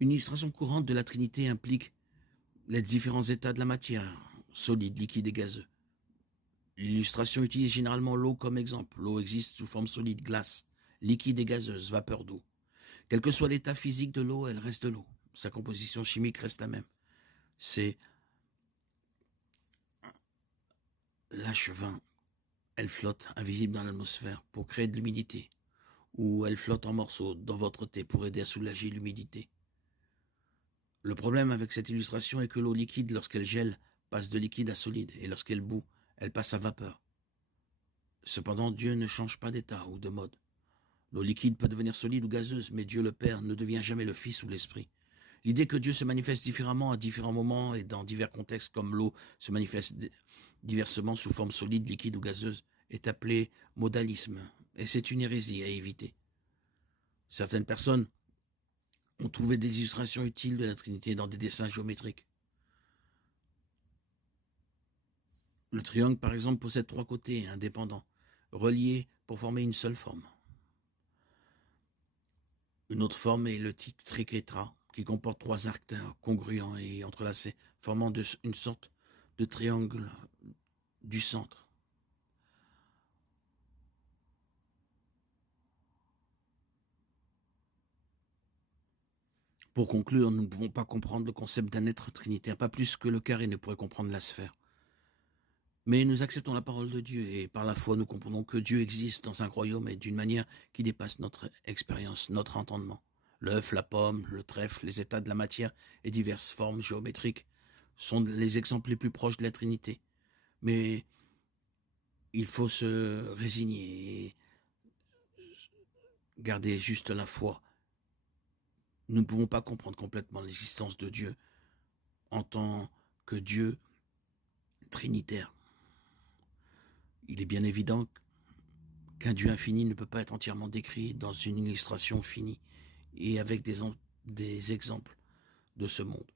Une illustration courante de la Trinité implique les différents états de la matière, solide, liquide et gazeux. L'illustration utilise généralement l'eau comme exemple. L'eau existe sous forme solide, glace, liquide et gazeuse, vapeur d'eau. Quel que soit l'état physique de l'eau, elle reste de l'eau. Sa composition chimique reste la même. C'est l'H20. Elle flotte, invisible dans l'atmosphère, pour créer de l'humidité. Ou elle flotte en morceaux dans votre thé pour aider à soulager l'humidité. Le problème avec cette illustration est que l'eau liquide, lorsqu'elle gèle, passe de liquide à solide, et lorsqu'elle bout, elle passe à vapeur. Cependant, Dieu ne change pas d'état ou de mode. L'eau liquide peut devenir solide ou gazeuse, mais Dieu le Père ne devient jamais le Fils ou l'Esprit. L'idée que Dieu se manifeste différemment à différents moments et dans divers contextes, comme l'eau se manifeste diversement sous forme solide, liquide ou gazeuse, est appelée modalisme, et c'est une hérésie à éviter. Certaines personnes ont trouvé des illustrations utiles de la Trinité dans des dessins géométriques. Le triangle, par exemple, possède 3 côtés indépendants, reliés pour former une seule forme. Une autre forme est le triquetra, qui comporte 3 arcs congruents et entrelacés, formant une sorte de triangle du centre. Pour conclure, nous ne pouvons pas comprendre le concept d'un être trinitaire, pas plus que le carré ne pourrait comprendre la sphère. Mais nous acceptons la parole de Dieu et par la foi, nous comprenons que Dieu existe dans un royaume et d'une manière qui dépasse notre expérience, notre entendement. L'œuf, la pomme, le trèfle, les états de la matière et diverses formes géométriques sont les exemples les plus proches de la Trinité. Mais il faut se résigner et garder juste la foi. Nous ne pouvons pas comprendre complètement l'existence de Dieu en tant que Dieu trinitaire. Il est bien évident qu'un Dieu infini ne peut pas être entièrement décrit dans une illustration finie et avec des exemples de ce monde.